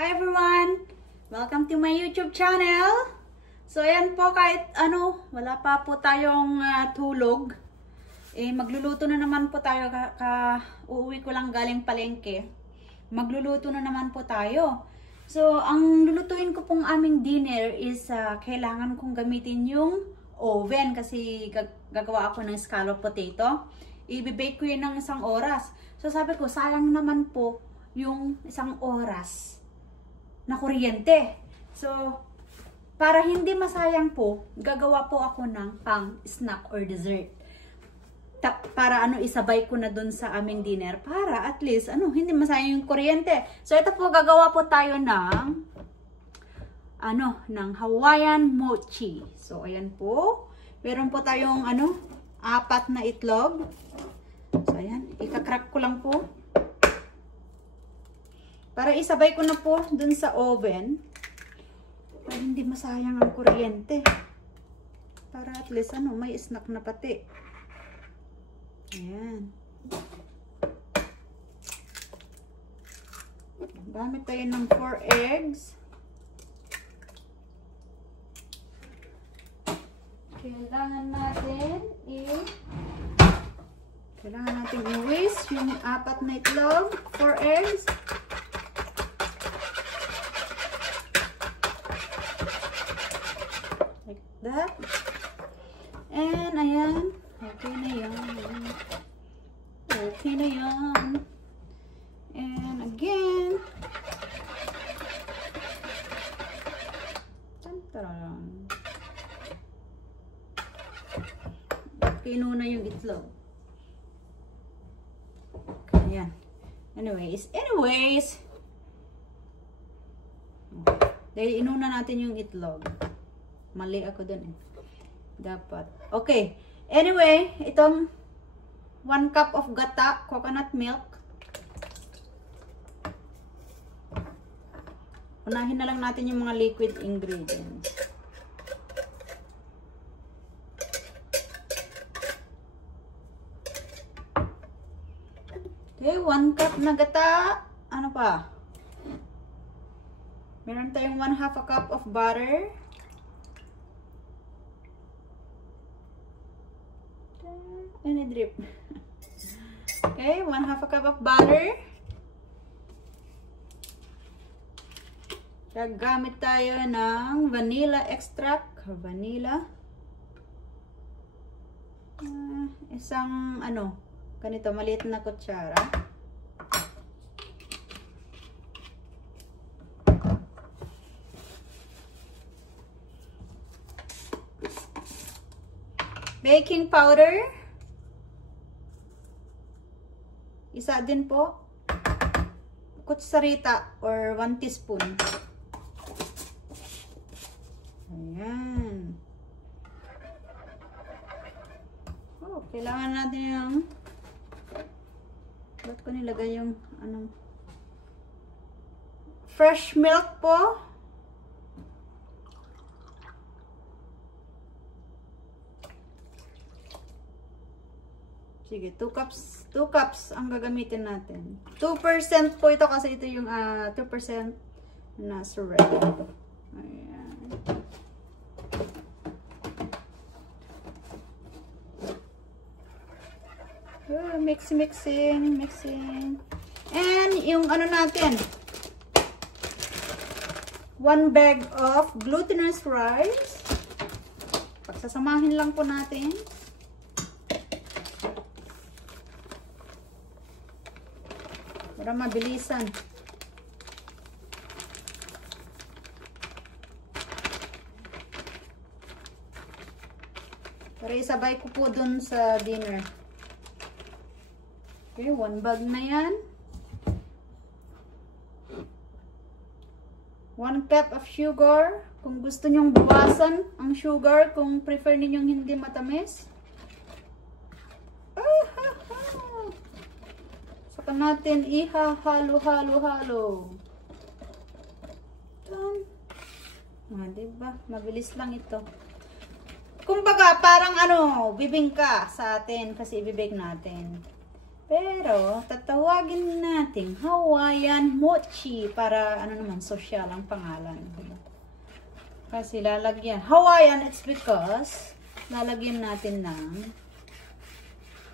Hi everyone! Welcome to my YouTube channel. So ayan po, kahit wala pa po tayong tulog. Magluluto na naman po tayo. Uuwi ko lang galing palengke. Magluluto na naman po tayo. So ang lulutuin ko pong aming dinner is kailangan kong gamitin yung oven kasi gagawa ako ng scallop potato. I-bake ko yun ng 1 oras. So sabi ko, sayang naman po yung 1 oras na kuryente. So, para hindi masayang po, gagawa po ako ng pang snack or dessert. Para isabay ko na dun sa aming dinner. Para at least, hindi masayang yung kuryente. So, ito po, gagawa po tayo ng Hawaiian mochi. So, ayan po. Meron po tayong, 4 na itlog. So, ayan. Ika-crack ko lang po. Para isabay ko na po dun sa oven. Para hindi masayang ang kuryente. Para at least may snack na pati. Ayan. Gamit tayo ng 4 eggs. Kailangan natin i-whisk yung 4 na itlog, 4 eggs. That. And ayan, okay na yan. Okay na yan. And again, tantaran. Kinuna yung itlog. Ayan. Anyways. Dahil inuna natin yung itlog. Mali ako dun Dapat. Okay. Anyway, itong 1 cup of gata, coconut milk. Unahin na lang natin yung mga liquid ingredients. Okay, 1 cup na gata. Ano pa? Meron tayong 1/2 a cup of butter. Any drip. Okay, 1/2 a cup of butter. Gagamit tayo ng vanilla extract. Vanilla. Isang ganito, maliit na kutsara. Baking powder. Isa din po. Kutsarita or 1 teaspoon. Ayan. Oh, kailangan natin yung ba't ko nilagay yung fresh milk po. Sige, 2 cups ang gagamitin natin. 2% po ito kasi ito yung 2% na syrup. Ayan. Mixing. And yung natin, 1 bag of glutinous rice. Pagsasamahin lang po natin. Para mabilisan. Para isabay ko po dun sa dinner. Okay, 1 bag na yan. 1 cup of sugar. Kung gusto nyong bawasan ang sugar, kung prefer ninyong hindi matamis. Saka natin ihahalo-halo-halo. Diba? Mabilis lang ito. Kumbaga, parang bibingka sa atin kasi ibibake natin. Pero, tatawagin natin Hawaiian Mochi para, ano naman, social ang pangalan. Diba? Kasi lalagyan. Hawaiian, it's because, lalagyan natin ng,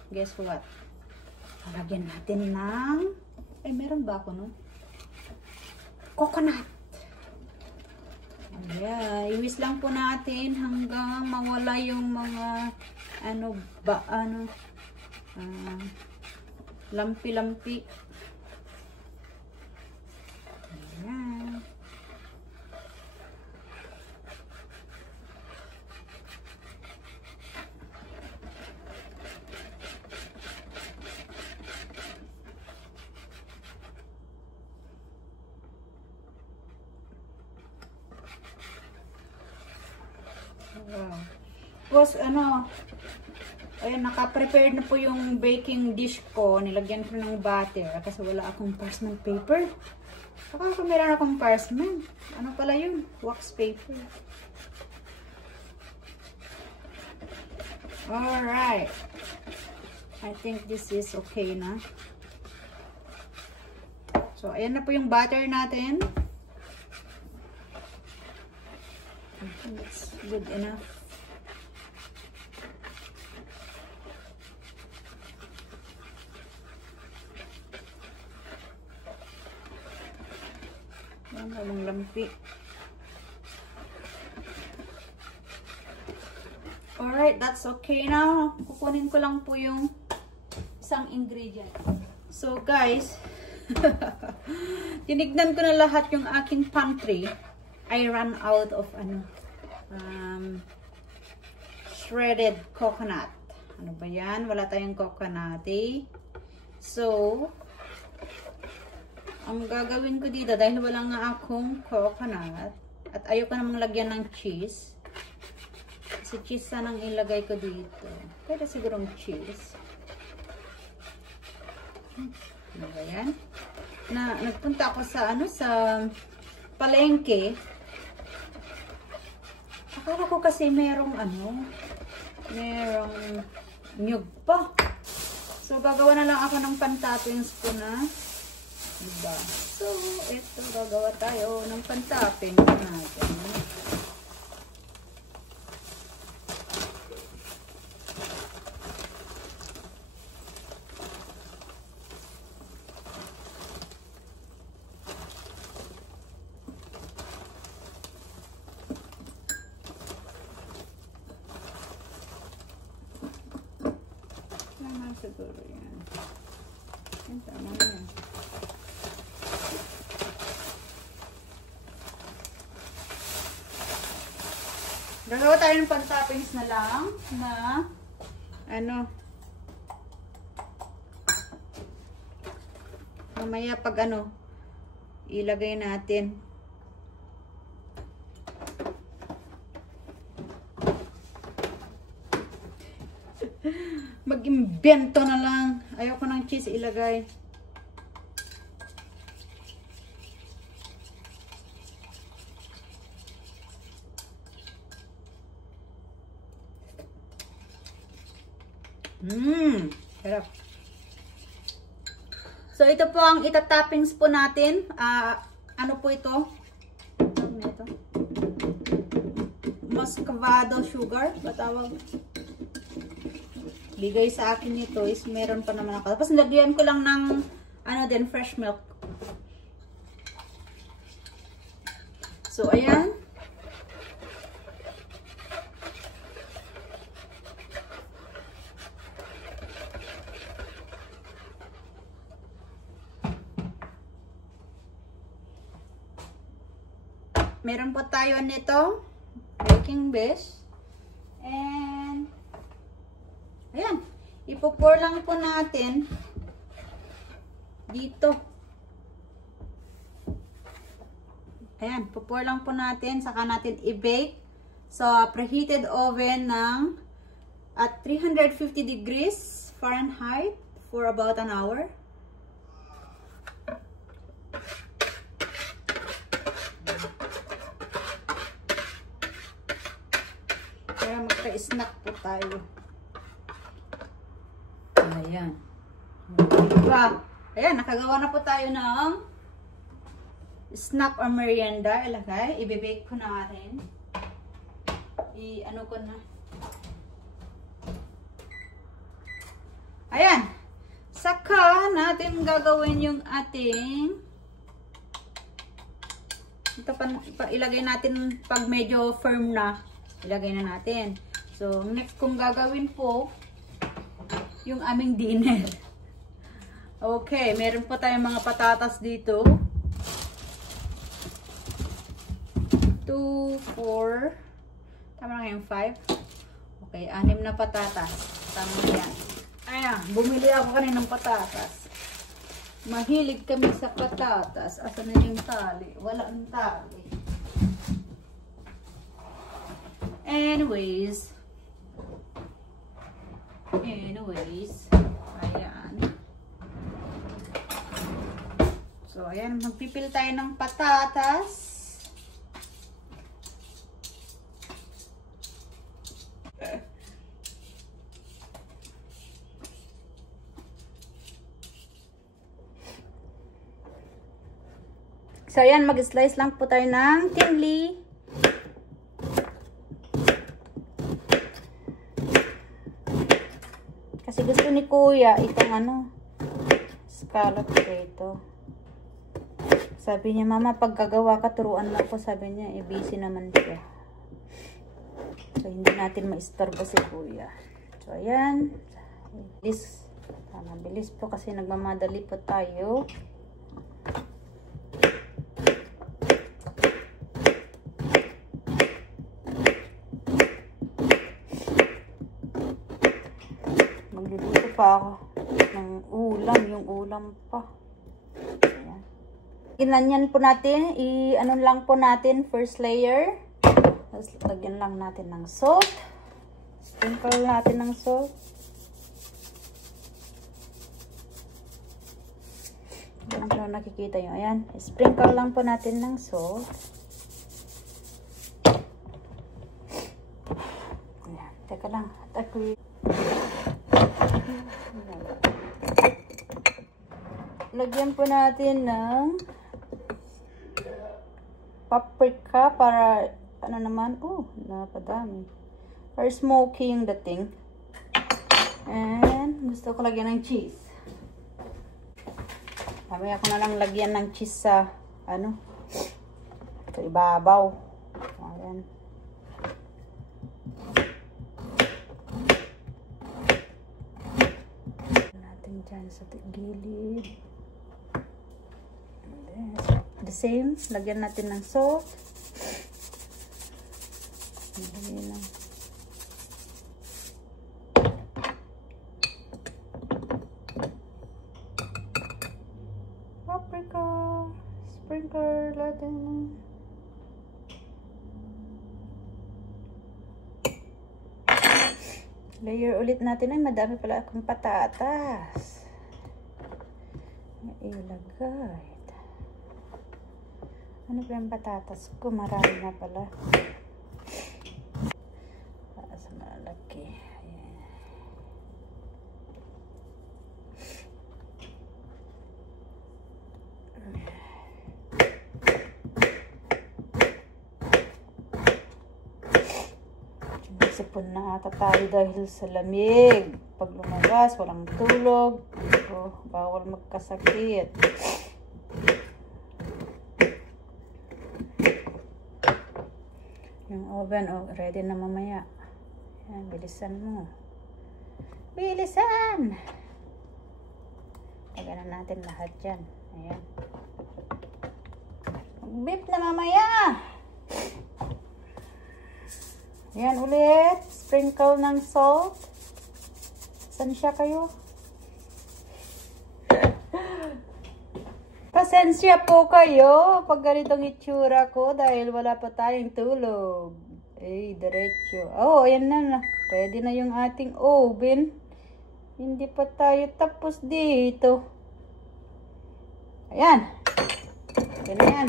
guess what? Lalagyan natin ng, meron ba ako, no? Coconut. Ayan. Iwis lang po natin hanggang mawala yung mga, lampi-lampi. Ayan. Wow. Tapos, ayan, naka-prepared na po yung baking dish ko. Nilagyan ko ng butter kasi wala akong parchment paper. Saka kung meron akong parchment. Ano pala yun? Wax paper. Alright. I think this is okay na. So, ayan na po yung butter natin. I think it's good enough. Walang lampi. Alright, that's okay now. Kukunin ko lang po yung isang ingredient. So guys, tinignan ko na lahat yung aking pantry. I ran out of shredded coconut. Ano ba yan? Wala tayong coconut eh. So, ang gagawin ko dito, dahil wala nga akong coconut, at ayoko namang lagyan ng cheese. Kasi cheese sanang ilagay ko dito. Pwede sigurong cheese. Ano ba yan? Nagpunta ako sa, sa palengke. Akala ko kasi merong nyug pa. So, gagawa na lang ako ng pan-toppings ko na. Diba? So, ito, gagawa tayo ng pan-toppings natin. Siguro yan. Yan, tama na yan. Gagawa tayo ng pan-toppings na lang na mamaya pag ilagay natin. Mag-imbento na lang. Ayoko ng cheese ilagay. Sarap. So, ito po ang itatoppings po natin. Ano po ito? Muscovado sugar. Batawag. Bigay sa akin ito is meron pa naman ako. Tapos nilagyan ko lang ng fresh milk. So, ayan. Meron po tayo nito. Baking base. And ayan, ipo-pour lang po natin dito. Ayan, po-pour lang po natin, saka natin i-bake sa preheated oven ng at 350 degrees Fahrenheit for about an hour. Kaya magka-snack po tayo. Ayan. Diba? Ayan, nakagawa na po tayo ng snack or merienda. Ilagay. Ibibake ko na rin. I-ano ko na. Ayan. Saka natin gagawin yung ating ito pa ilagay natin pag medyo firm na. Ilagay na natin. So, next kong gagawin po yung aming dinner. Okay, meron po tayong mga patatas dito. 2, 4. Tama na yung 5. Okay, 6 na patatas. Tama yan. Ayan, bumili ako kanina ng patatas. Mahilig kami sa patatas. Asan na yung tali? Wala ng tali. Anyways. Ayan. So, ayan. Magpipil tayo ng patatas. So, ayan. Mag-slice lang po tayo ng thinly. Kasi gusto ni Kuya itong ano, scallop potato. Sabi niya, Mama, pag gagawa ka, turuan mo ako. Sabi niya, busy naman siya. So, hindi natin maistorbo si Kuya. So, ayan. Bilis. Bilis po kasi nagmamadali po tayo. Magluluto pa ako ng ulam. Yung ulam pa. Ayan. Ginanyan po natin, ano lang po natin, first layer. Tapos lagyan lang natin ng salt. Sprinkle natin ng salt. Yan po nakikita nyo. Ayan, sprinkle lang po natin ng salt. Ayan, teka lang. At ako lagyan po natin ng paprika para ano naman, napadami. Para smoky yung dating. And gusto ko lagyan ng cheese. Mamaya ko na lang lagyan ng cheese sa sa ibabaw. Ayan. Natin dyan sa gilid. The same, lagyan natin ng salt. Lagyan lang. Paprika. Sprinkle natin. Layer ulit natin. Ay, madami pala akong patatas. Ilagay. Ano ba yung patatas ko? Marami na pala. Para sa malaki. Ayan. Sipon na ata tayo dahil sa lamig. Pag lumabas, walang tulog. Bawal magkasakit. Yung oven, ready na mamaya. Ayan, bilisan mo. Bilisan! Lagyan na natin lahat yan. Ayan. Mag-beep na mamaya! Ayan, ulit. Sprinkle ng salt. Saan siya kayo? Pasensya po kayo pag ganitong itsura ko dahil wala pa tayong tulog. Diretso. Ayan na. Ready na yung ating oven. Hindi pa tayo tapos dito. Ayan. Ayan na yan.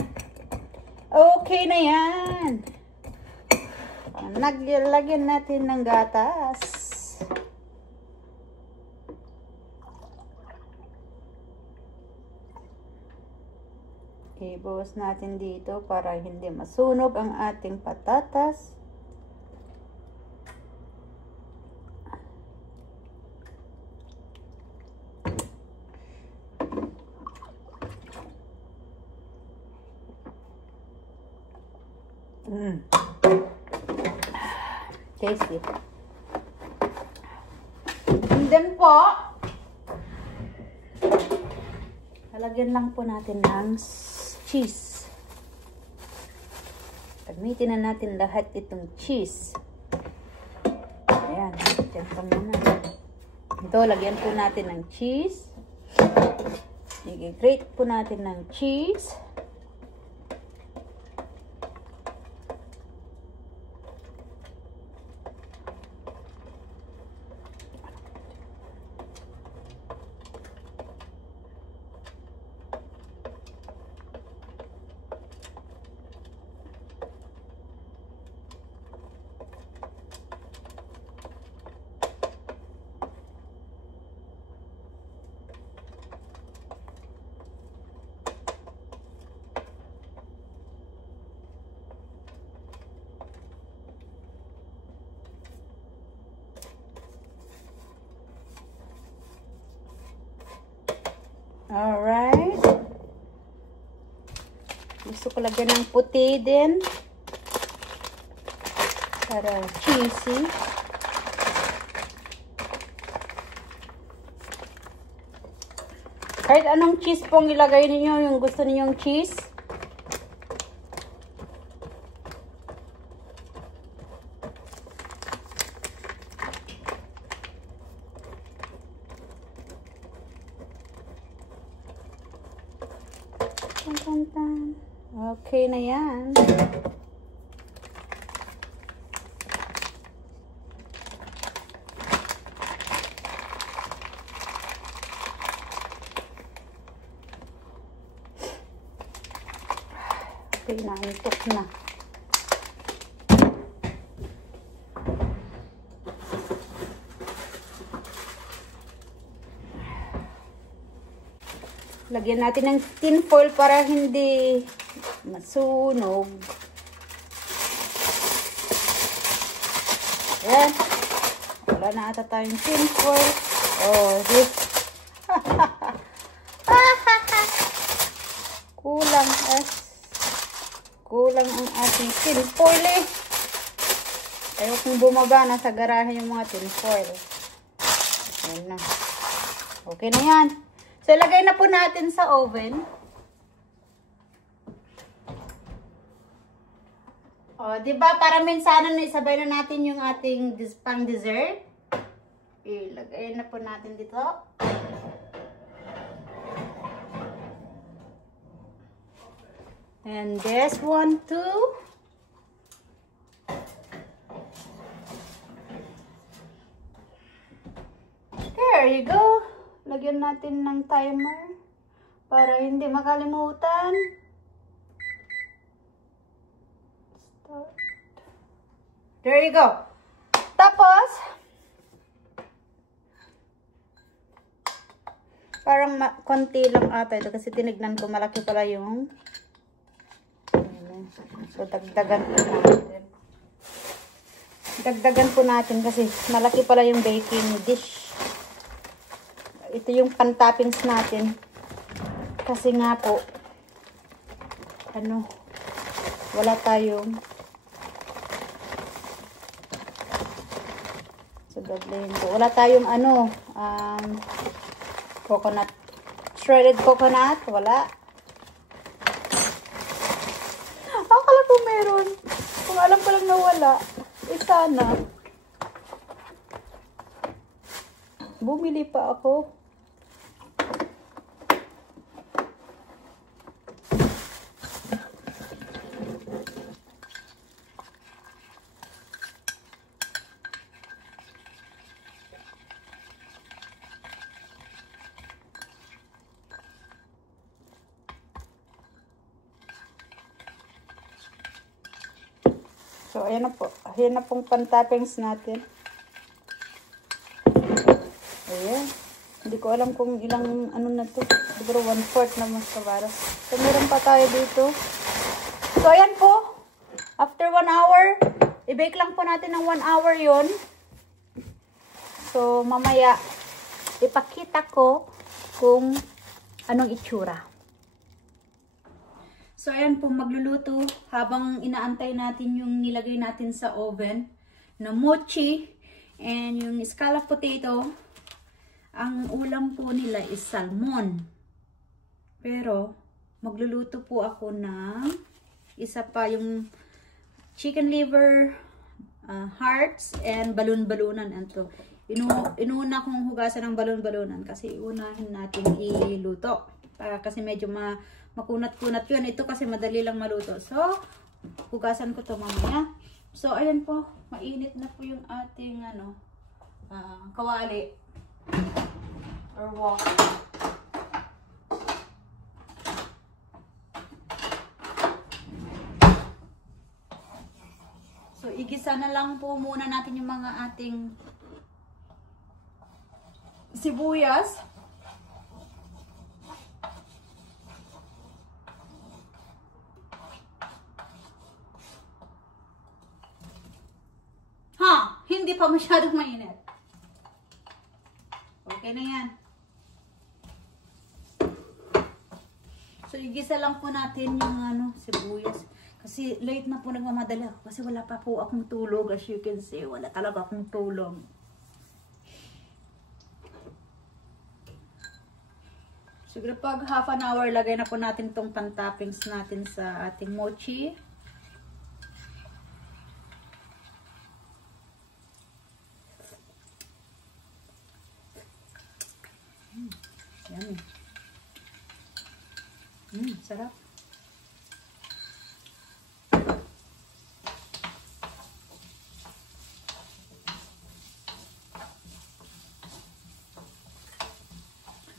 Okay na yan. Naglagyan natin ng gatas. Ibuhos natin dito para hindi masunog ang ating patatas. Tasty. And then po, lalagyan lang po natin ng cheese. Gamitin na natin lahat itong cheese. Ayan, dyan pa muna. Ito, lagyan po natin ng cheese. I-grate po natin ng cheese. Alright. Gusto ko lagyan ng puti din. Para cheesy. Kahit anong cheese pong ilagay niyo, yung gusto ninyong cheese. Okay na yan. Okay na, antok na. Lagyan natin ng tin foil para hindi masunog. Ayan. Wala na ata tayong tin foil. Oh, this. Kulang kulang ang ating tin foil eh. Ayaw kung bumaba na sa garahe yung mga tin foil. Ayan na. Okay na yan. So, ilagay na po natin sa oven. O, diba? Para minsanan na isabay na natin yung ating pang dessert. Ilagay na po natin dito. And this one too. There you go. Lagyan natin ng timer para hindi makalimutan. Start. There you go. Tapos, parang konti lang ata ito kasi tinignan ko malaki pala yung. So, dagdagan po natin. Dagdagan po natin kasi malaki pala yung baking dish. Ito yung pan-toppings natin. Kasi nga po, wala tayong wala tayong coconut. Shredded coconut. Wala. Akala ko meron. Kung alam ko lang na wala, sana. Bumili pa ako. So, ayan na po. Ayan na pong pan-toppings natin. Ayan. Hindi ko alam kung ilang ano na to. Siguro 1/4 na mas kabara. So, meron pa tayo dito. So, ayan po. After 1 hour, i-bake lang po natin ng 1 hour yon. So, mamaya, ipakita ko kung anong itsura. So, ayan po, magluluto habang inaantay natin yung nilagay natin sa oven na mochi and yung scallop potato. Ang ulam po nila is salmon. Pero, magluluto po ako ng isa pa yung chicken liver, hearts, and balon-balunan. Ito. Inuna kong hugasan ng balon-balunan kasi unahin natin iluto. Kasi medyo makunat-kunat yun. Ito kasi madali lang maluto. So, hugasan ko to mamaya. So, ayan po. Mainit na po yung ating kawali. Or wok. So, igisa na lang po muna natin yung mga ating sibuyas. Hindi pa masyadong mainit. Okay na yan. So, igisa lang po natin yung sibuyas. Kasi late na po nagmamadali ako. Kasi wala pa po akong tulog. As you can see, wala talaga akong tulog. Siguro pag half an hour, lagay na po natin tong pan-toppings natin sa ating mochi. Yummy. Sarap.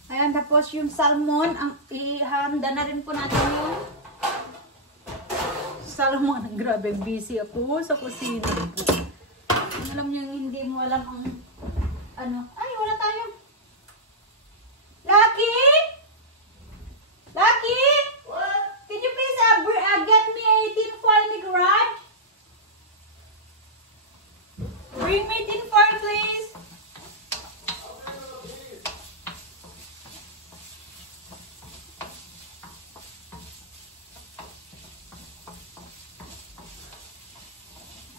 Ayan, tapos yung salmon, ihanda na rin po natin yung salmon. Grabe, busy ako sa kusina po. Alam nyo, hindi mo alam ang ay, wala tayo. Lucky? Lucky? What? Can you please get me a tin foil in the garage? Bring me tin foil, please.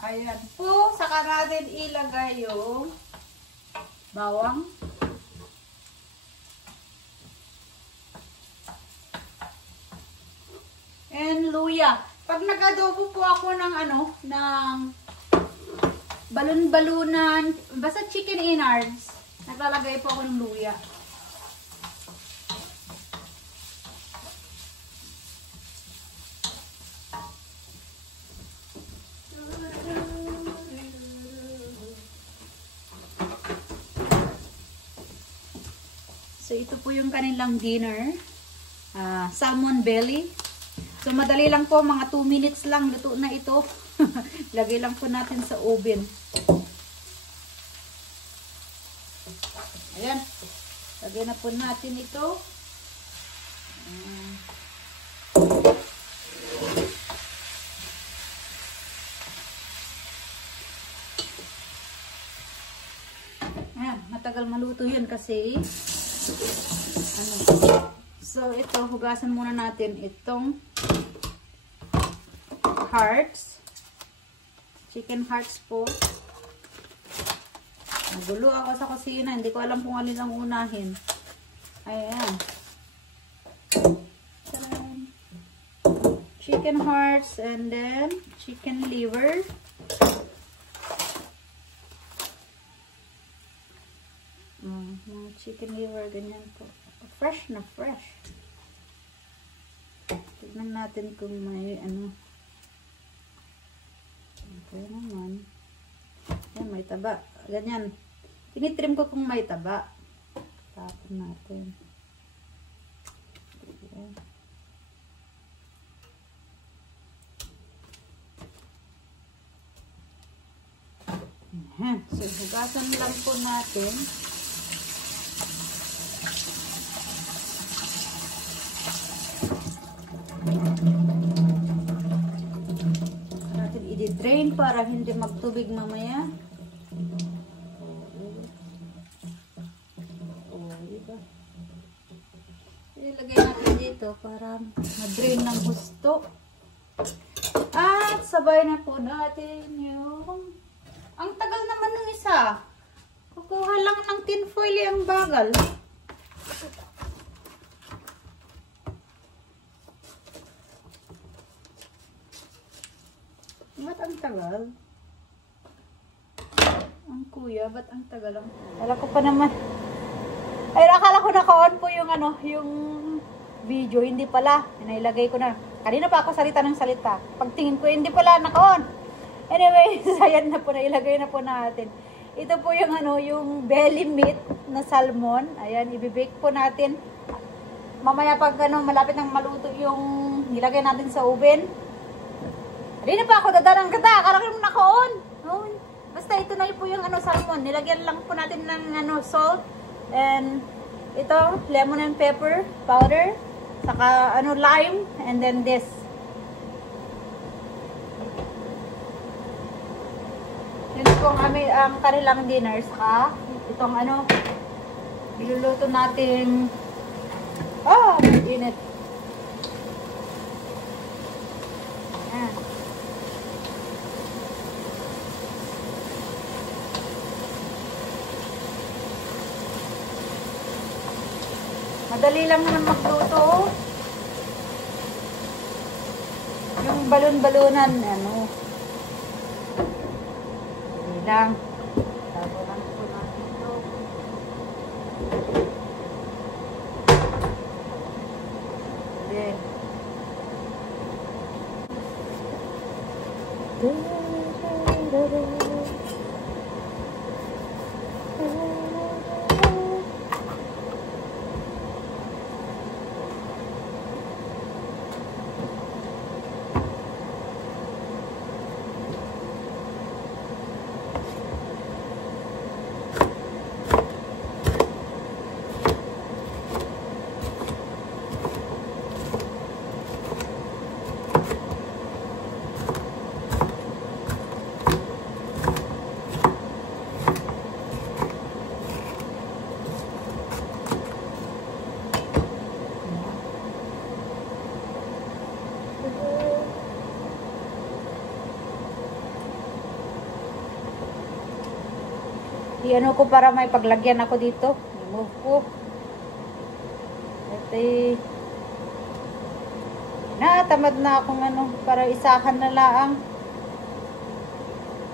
Ayan po, saka natin ilagay yung bawang. And luya. Pag nag-adobo po ako ng ng balon-balunan, basta chicken innards, naglalagay po ako ng luya. So, ito po yung kanilang dinner. Salmon belly. So, madali lang po. Mga 2 minutes lang. Luto na ito. Lagay lang po natin sa oven. Ayan. Lagay na po natin ito. Ayan. Matagal maluto yun kasi so, ito, hugasan muna natin itong hearts. Chicken hearts po. Nagulo ako sa kusina. Hindi ko alam kung alin lang unahin. Ayan. Taran. Chicken hearts and then chicken liver. Mga chicken liver, ganyan po. Fresh na fresh. Tignan natin kung may okay naman. Ayan, may taba. Ganyan. Tinitrim ko kung may taba. Tapon natin. Ayan. Ayan. So, hugasan lang po natin. drain para hindi magtubig mamaya. Ilagay natin dito para ma-drain ng gusto. At sabay na po natin yung... Ang tagal naman ng isa. Kukuha lang ng tinfoil yung bagal. Ba't ang tagal? Ang kuya, ba't ang tagal? Wala ko pa naman. Ay, akala ko naka-on po yung ano, yung video. Hindi pala. Nailagay ko na. Kanina pa ako salita ng salita. Pagtingin ko, hindi pala naka-on. Anyway, ayan na po, nailagay na po natin. Ito po yung ano, yung belly meat na salmon. Ayan, ibibake po natin. Mamaya pag ano, malapit nang maluto yung nilagay natin sa oven. Kanina pa ako dadarang gata. Akala ko naka-on. No? Basta ito na po yung ano, salmon. Nilagyan lang po natin ng ano, salt. And ito, lemon and pepper powder. Saka ano, lime. And then this. Yun po ang kanilang dinner. Saka itong ano, iluluto natin. Init. Ayan. Madali lang naman magluto. Yung balon-balunan, ano. Madali lang. Tago lang po natin ito. Then. I-ano ko para may paglagyan ako dito. I-move ko. At tamad na akong ano, para isahan na laang.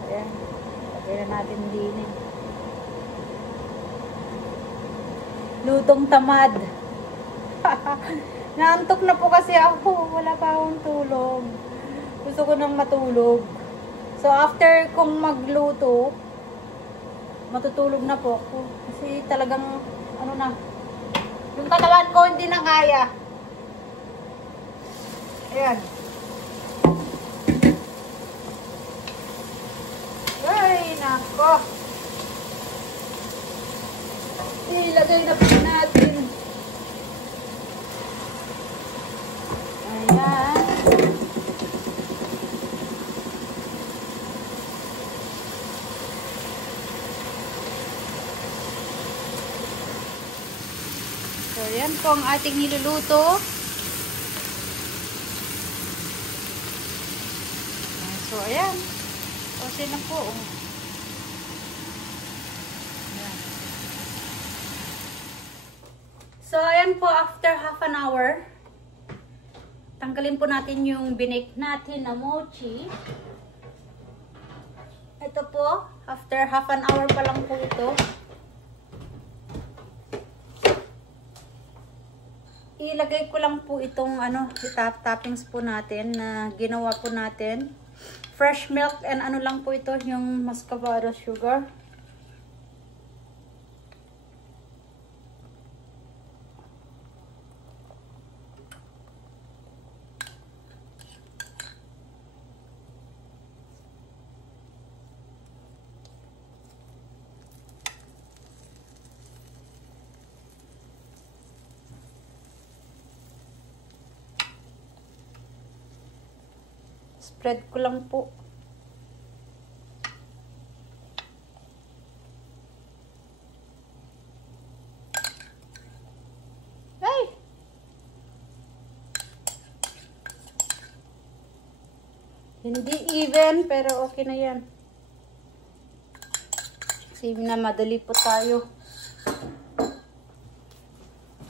Ayan. Lagyan na natin din eh. Lutong tamad. Naantok na po kasi ako. Wala pa akong tulog. Gusto ko nang matulog. So after kong magluto, matutulog na po ako. Kasi talagang, ano na, yung katawan ko hindi na kaya. Ayan. Ay, nako. Ilagay na po natin. Ayan. So, yan po ang ating niluluto. So, ayan. Okay na po. Ayan. So, ayan po, after half an hour, tanggalin po natin yung binake natin na mochi. Ito po, after half an hour pa lang po ito. Ilagay ko lang po itong ano, toppings po natin na ginawa po natin. Fresh milk and ano lang po ito, yung muscovado sugar. Spread ko lang po. Hindi even, pero okay na yan. Kasi na madali po tayo.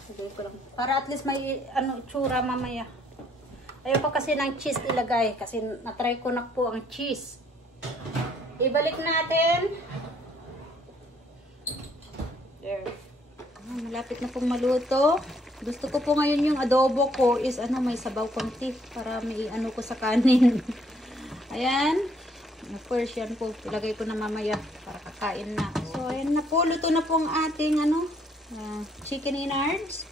Sige ko lang. Para at least may ano, tsura mamaya. Ayoko kasi ng cheese ilagay. Kasi natry ko na po ang cheese. Ibalik natin. There. Malapit na pong maluto. Gusto ko po ngayon yung adobo ko is ano, may sabaw konti para may ano ko sa kanin. Ayan. First yan po, ilagay ko na mamaya para kakain na. So ayan na po, luto na po ang ating ano, chicken innards.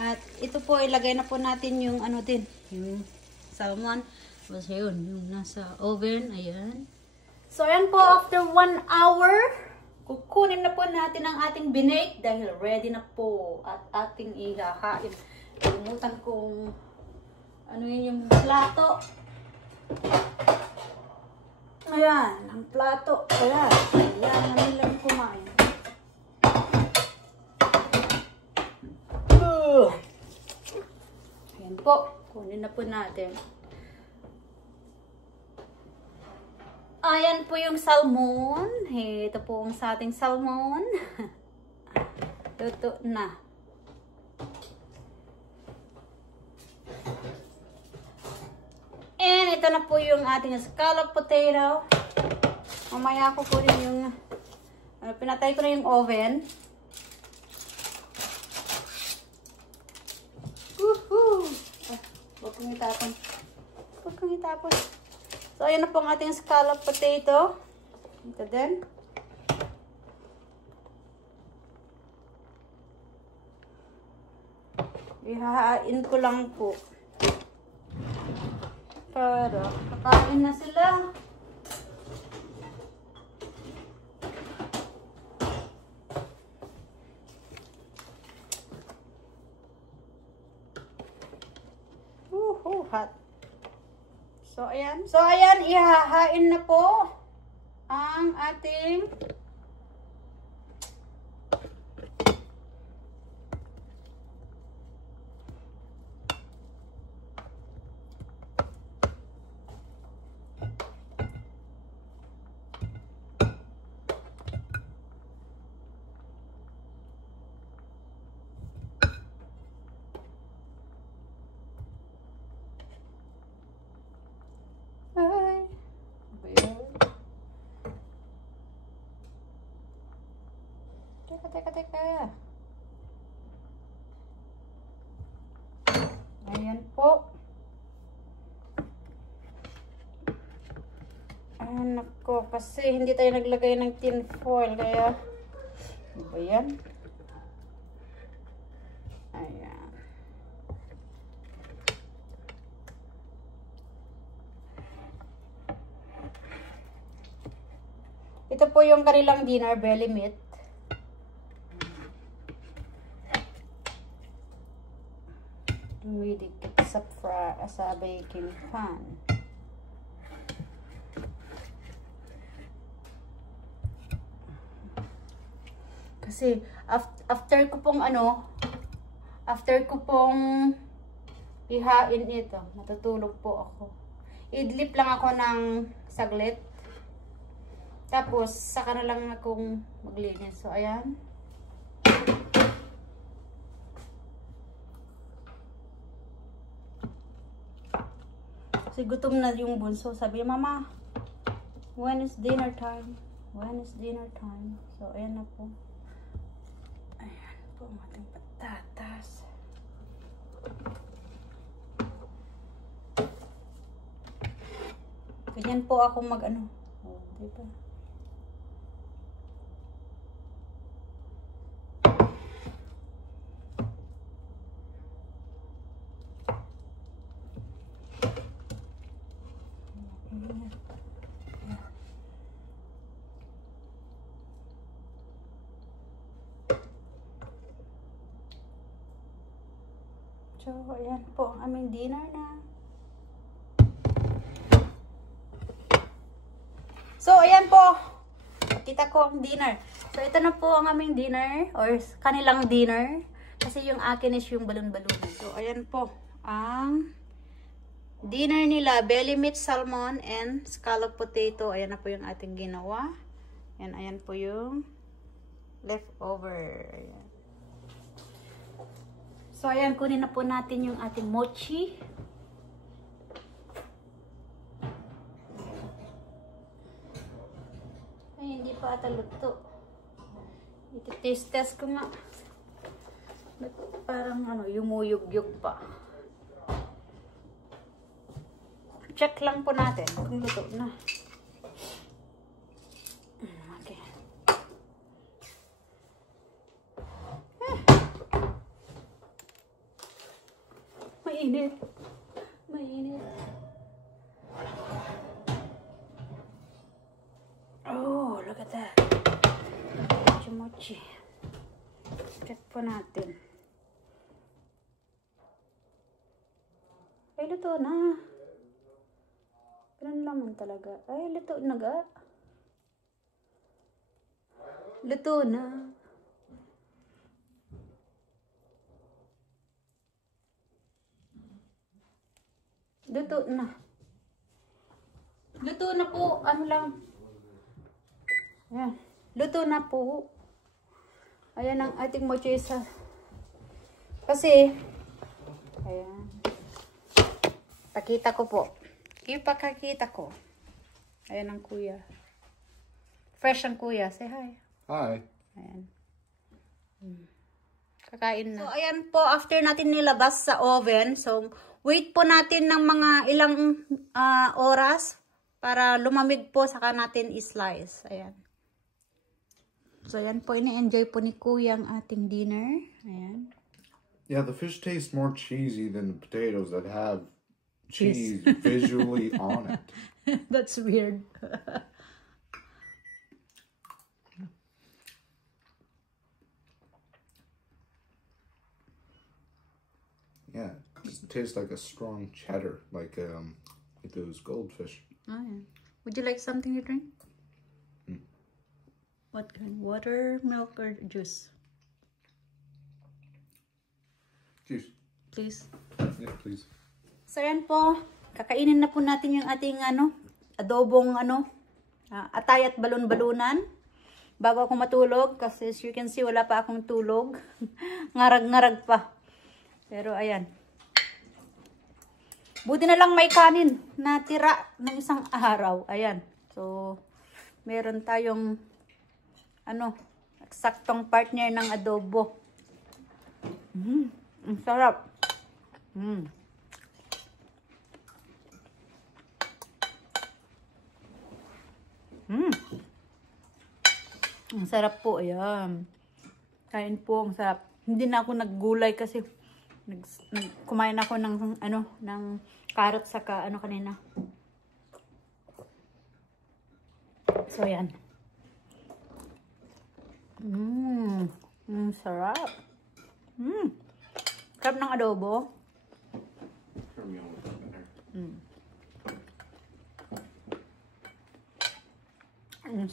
At ito po, ilagay na po natin yung ano din, yung salmon. Basta yun, yung nasa oven. Ayan. So ayan po, after 1 hour, kukunin na po natin ang ating binake dahil ready na po at ating ihahain. Kalimutan kong ano yun yung plato. Ayan, ang plato. Ayan, ayan na nilang kumain. Ayan po, kunin na po natin. Ayan po yung salmon. Ito po ang sa ating salmon. Luto na. And ito na po yung ating scallop potato. Mamaya ko po rin yung pinatay ko na yung oven. Woohoo! Huwag kong itapon. Huwag kong itapon. So, ayan na po ang ating scallop potato. Ito din. Ihahain ko lang po. Para kakain na sila. Hot. So, ayan. So, ayan, ihahain na po ang ating Teka. Ayan po. Anak ko, kasi hindi tayo naglagay ng tin foil, kaya ano ba yan? Ayan. Ito po yung kanilang dinner belly meat. Dumidikit sa baking pan. Kasi after ko pong ihain ito, matutulog po ako. Idlip lang ako ng saglit. Tapos saka na lang akong maglinis. So ayan. Kasi gutom na yung bunso. Sabi niya, Mama, when is dinner time? When is dinner time? So, ayan na po. Ayan po ang ating patatas. Ganyan po ako mag-ano. Oh, diba? So, ayan po ang aming dinner na. So, ayan po. Kita ko ang dinner. So, ito na po ang aming dinner or kanilang dinner. Kasi yung akin is yung balon-balon. So, ayan po ang dinner nila, belly meat salmon and scallop potato. Ayan na po yung ating ginawa. And ayan po yung leftover. Ayan. So, ayan, kunin na po natin yung ating mochi. Ay, hindi pa ata luto. Ito, taste ko nga. Parang ano, yumuyog-yog pa. Check lang po natin kung luto na. Okay. Mainit. Mainit. Oh, look at that. Mochi. Check po natin. Ay, luto na. Ganun naman talaga. Ay, luto na ga. Luto na. Luto na. Luto na po. Ano lang. Ayan. Luto na po. Ayan ang ating mochi sa. Kasi, ayan. Pakita ko po. Ipakakita ko. Ayan ang kuya. Fresh ang kuya. Say hi. Hi. Ayan. Kakain na. So, ayan po. After natin nilabas sa oven. So, wait po natin ng mga ilang oras para lumamig po. Saka natin i-slice. Ayan. So, ayan po. Ini-enjoy po ni kuya ang ating dinner. Ayan. Yeah, the fish tastes more cheesy than the potatoes that have cheese visually on it. That's weird. Yeah, it just tastes like a strong cheddar, like those goldfish. Oh, yeah. Would you like something to drink? What kind? Water, milk, or juice? Juice. Please. Yeah, please. So, yan po. Kakainin na po natin yung ating adobong atay at balon-balunan. Bago ako matulog. Kasi as you can see, wala pa akong tulog. Ngarag-ngarag pa. Pero ayan. Buti na lang may kanin na tira ng isang araw. Ayan. So, meron tayong eksaktong partner ng adobo. Ang sarap. Ang sarap po. Ayan. Kain po. Ang sarap. Hindi na ako naggulay kasi kumain ako ng ng carrot saka kanina. So, ayan. Sarap. Sarap ng adobo.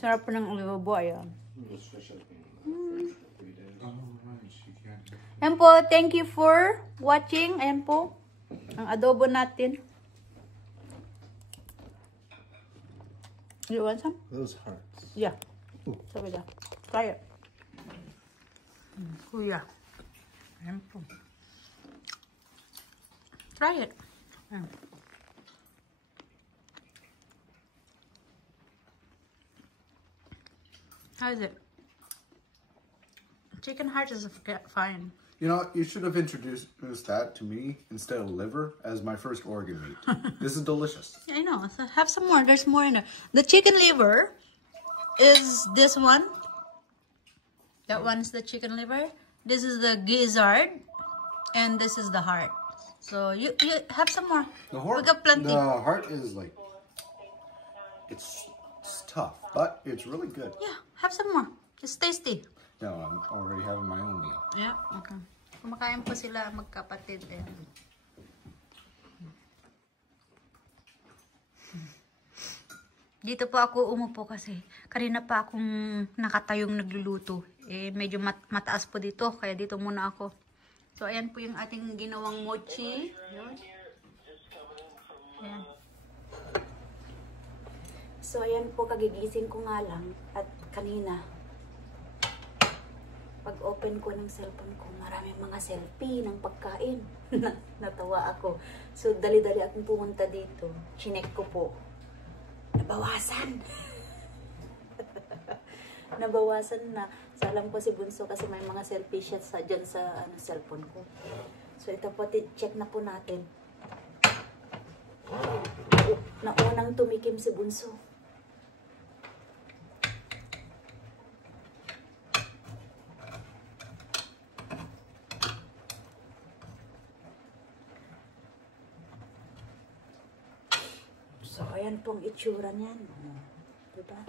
Sarap po ng adobo. Ayan. Ayan po. Thank you for watching. Ayan po. Ang adobo natin. You want some? Those hearts. Yeah. So, wait. Try it. Kuya. Ayan po. Try it. Ayan. How is it? Chicken heart is fine. You know, you should have introduced that to me instead of liver as my first organ meat. This is delicious. I know. So have some more. There's more in there. The chicken liver is this one. That one's the chicken liver. This is the gizzard. And this is the heart. So you have some more. The heart, we got plenty. the heart is like, it's tough, but it's really good. Yeah, have some more. It's tasty. No, I'm already having my own meal. Yeah, okay. Kumakain po sila magkapatid. Dito po ako umupo kasi kanina pa akong nakatayong nagluluto. Medyo mataas po dito, kaya dito muna ako. So, ayan po yung ating ginawang mochi. Yun. So, ayan po, kagigising ko nga lang. At kanina, pag open ko ng cellphone ko, maraming mga selfie ng pagkain. Natawa ako. So, dali-dali akong pumunta dito. Chinek ko po. Nabawasan. Nabawasan na. So, alam ko si Bunso kasi may mga selfie shots dyan sa cellphone ko. So, ito po, check na po natin. Naunang tumikim si Bunso. So, ayan pong itsura niyan. Diba?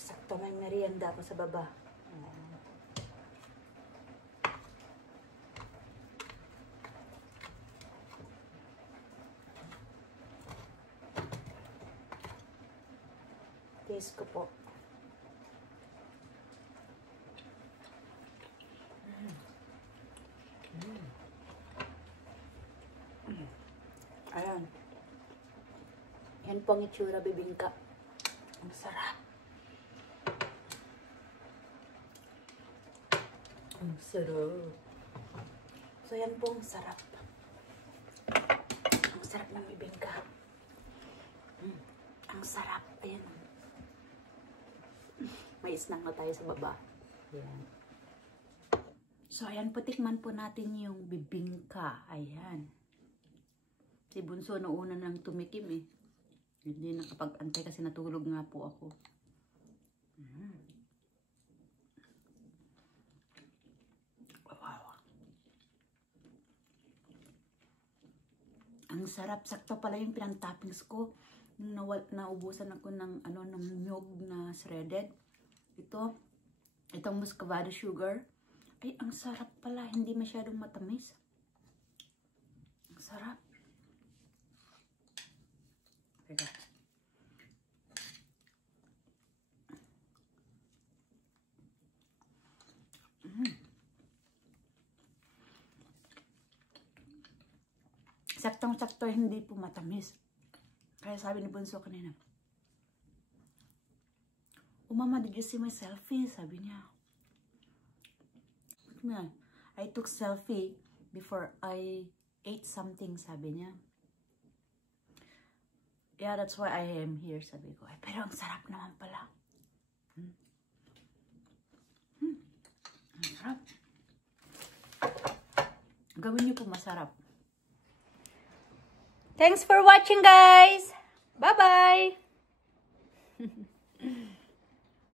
Sakto may merienda ako sa baba. Taste ko po. Ayan. Yan po ang itsura, bibingka. Ang sarap. Ang sarap. So, yan po ang sarap. Ang sarap ng bibingka. Ang sarap. Ayan. May snack na tayo sa baba. Ayan. So, ayan po, tikman po natin yung bibingka. Ayan. Si Bunso na una nang tumikim eh. Hindi nakapag-antay kasi natulog nga po ako. Wow. Ang sarap. Sakto pala yung pinang-toppings ko. Naubusan ako ng nyog na shredded. Itong muscovado sugar. Ay, ang sarap pala. Hindi masyadong matamis. Ang sarap. Teka. Saktong-sakto, hindi po matamis. Kaya sabi ni Bunso kanina, "Oh, Mama, did you see my selfie?" Sabi niya. I took selfie before I ate something, sabi niya. Yeah, that's why I am here, sabi ko. Pero ang sarap naman pala. Ang sarap. Gawin niyo po masarap. Thanks for watching, guys! Bye-bye!